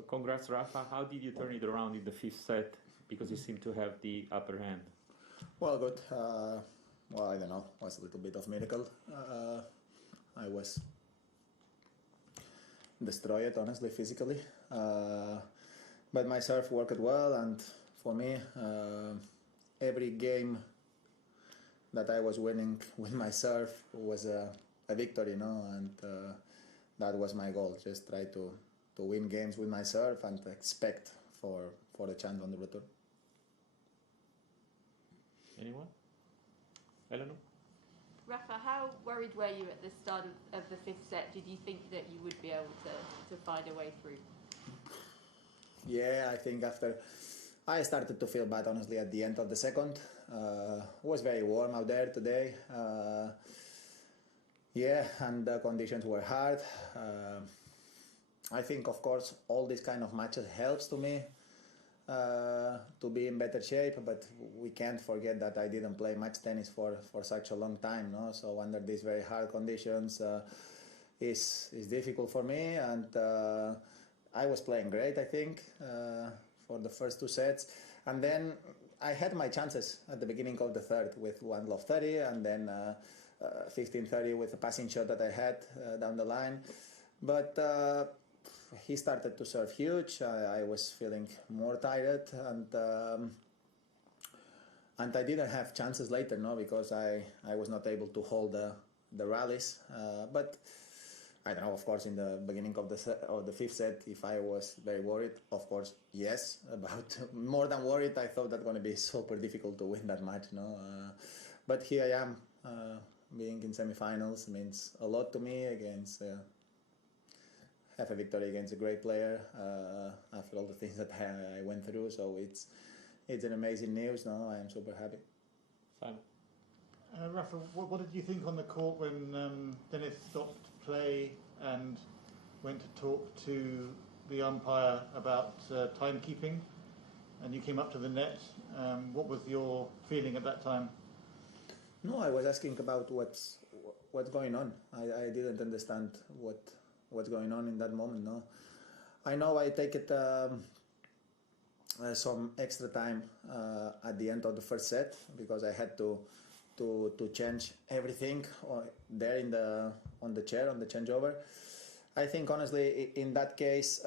So congrats, Rafa. How did you turn it around in the fifth set? Because you seem to have the upper hand. Well, good. Well, I don't know. It was a little bit of miracle. I was destroyed, honestly, physically. But my serve worked well, and for me, every game that I was winning with my serve was a victory, and that was my goal. Just try to win games with my serve and expect for the chance on the return. Anyone? Eleanor? Rafa, how worried were you at the start of the fifth set? Did you think that you would be able to find a way through? Yeah, I think after I started to feel bad, honestly, at the end of the second. It was very warm out there today. Yeah, and the conditions were hard. I think, of course, all these kind of matches helps to me to be in better shape, but we can't forget that I didn't play much tennis for such a long time, no? So under these very hard conditions, is difficult for me, and I was playing great, I think, for the first two sets, and then I had my chances at the beginning of the third with 1-30, and then 15-30 with a passing shot that I had down the line, but he started to serve huge. I was feeling more tired, and I didn't have chances later, no, because I was not able to hold the rallies. But I don't know, of course, in the beginning of the fifth set, if I was very worried, of course, yes. About more than worried, I thought that going to be super difficult to win that match, no. But here I am, being in semifinals means a lot to me against. Have a victory against a great player after all the things that I went through. So it's an amazing news. No, I am super happy. Simon. Rafa, what did you think on the court when Denis stopped play and went to talk to the umpire about timekeeping, and you came up to the net? What was your feeling at that time? No, I was asking about what's going on. I didn't understand what's going on in that moment. No, I know I take it some extra time at the end of the first set because I had to change everything there on the chair, on the changeover. I think honestly in that case,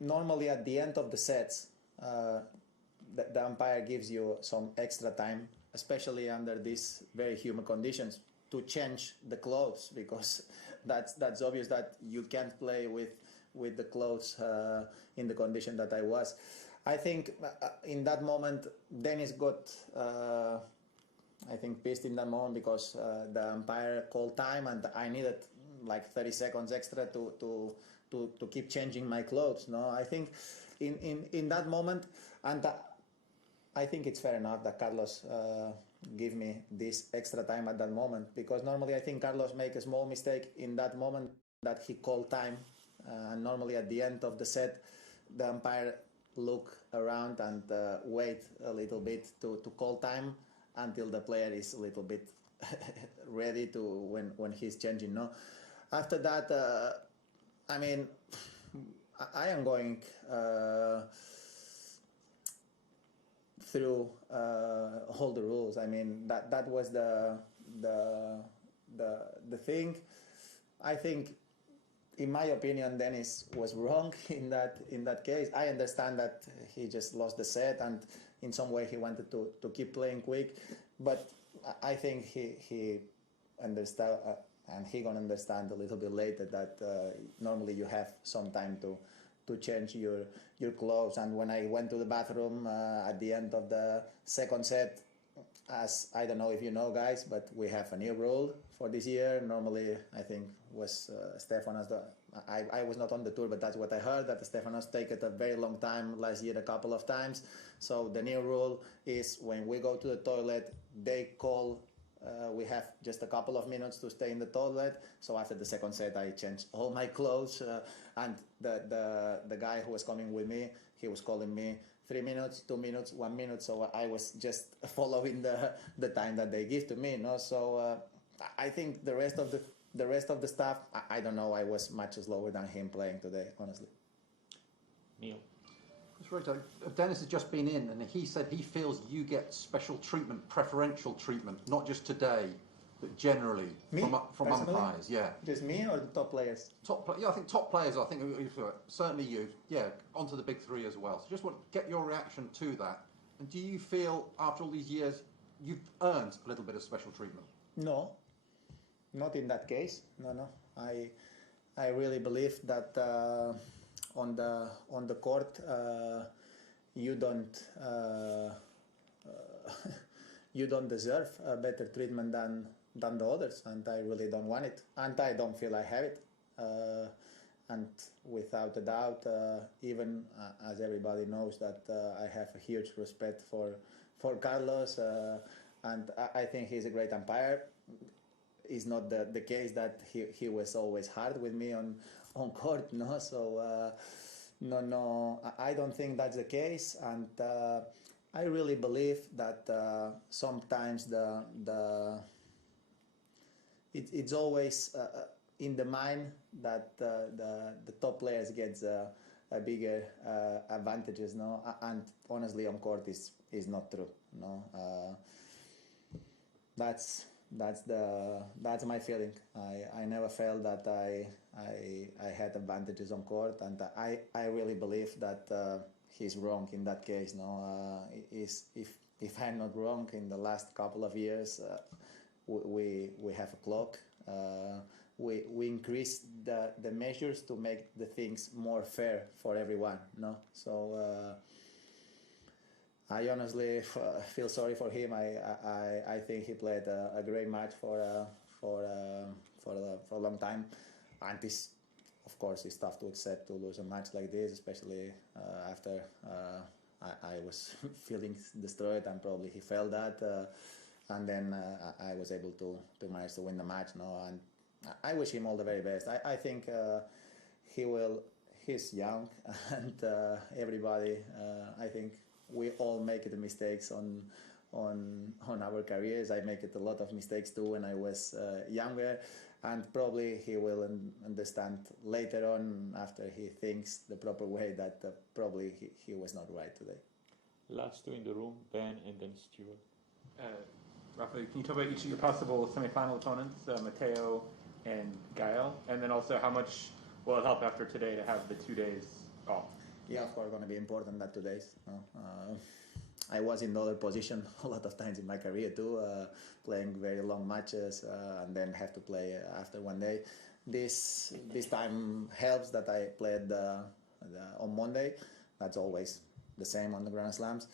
normally at the end of the sets, the umpire gives you some extra time, especially under these very humid conditions, to change the clothes, because that's obvious that you can't play with the clothes in the condition that I was. I think in that moment Denis got I think pissed in that moment because the umpire called time and I needed like 30 seconds extra to keep changing my clothes. No, I think in that moment, and I think it's fair enough that Carlos give me this extra time at that moment, because normally I think Carlos make a small mistake in that moment that he called time, and normally at the end of the set the umpire look around and wait a little bit to call time until the player is a little bit ready to when he's changing. No, after that I mean I am going through all the rules. I mean that was the thing. I think, in my opinion, Denis was wrong in that case. I understand that he just lost the set and in some way he wanted to keep playing quick, but I think he understand and he gonna understand a little bit later that normally you have some time to change your clothes. And when I went to the bathroom at the end of the second set, as I don't know if you know, guys, but we have a new rule for this year. Normally, I think was Stefanos. I was not on the tour, but that's what I heard, that Stefanos take it a very long time last year, a couple of times. So the new rule is when we go to the toilet, they call. We have just a couple of minutes to stay in the toilet. So after the second set, I changed all my clothes, and the guy who was coming with me, he was calling me 3 minutes, 2 minutes, 1 minute. So I was just following the time that they give to me. No, so I think the rest of the stuff, I don't know. I was much slower than him playing today, honestly. Neil. Dennis has just been in, and he said he feels you get special treatment, preferential treatment, not just today, but generally Me? from Personally? umpires. Yeah, Just me or the top players? yeah, I think top players. I think certainly you. Yeah, onto the big three as well. So just want to get your reaction to that. And do you feel after all these years you've earned a little bit of special treatment? No, not in that case. No. I really believe that on the court you don't you don't deserve a better treatment than the others, and I really don't want it, and I don't feel I have it. And without a doubt, even as everybody knows that I have a huge respect for Carlos, and I think he's a great umpire. It's not the case that he was always hard with me on court, no. So no, I don't think that's the case, and I really believe that sometimes it's always in the mind that the top players gets a bigger advantages, no. And honestly, on court is not true, no. That's my feeling. I never felt that I had advantages on court, and I really believe that he's wrong in that case. No, if I'm not wrong, in the last couple of years, we have a clock. We increase the measures to make the things more fair for everyone. No, so. I honestly feel sorry for him. I think he played a great match for a long time, and this, of course, it's tough to accept to lose a match like this, especially after I was feeling destroyed, and probably he felt that, and then I was able to manage to win the match. No, and I wish him all the very best. I think he will. He's young, and everybody. I think. We all make the mistakes on our careers. I make it a lot of mistakes too when I was younger, and probably he will understand later on after he thinks the proper way that probably he was not right today. Last two in the room, Ben and then Stuart. Rafael, can you talk about each of your possible semi-final opponents, Matteo and Gael, and then also how much will it help after today to have the 2 days off? Yeah, of course, going to be important that 2 days. I was in the other position a lot of times in my career too, playing very long matches and then have to play after 1 day. This time helps that I played on Monday. That's always the same on the Grand Slams.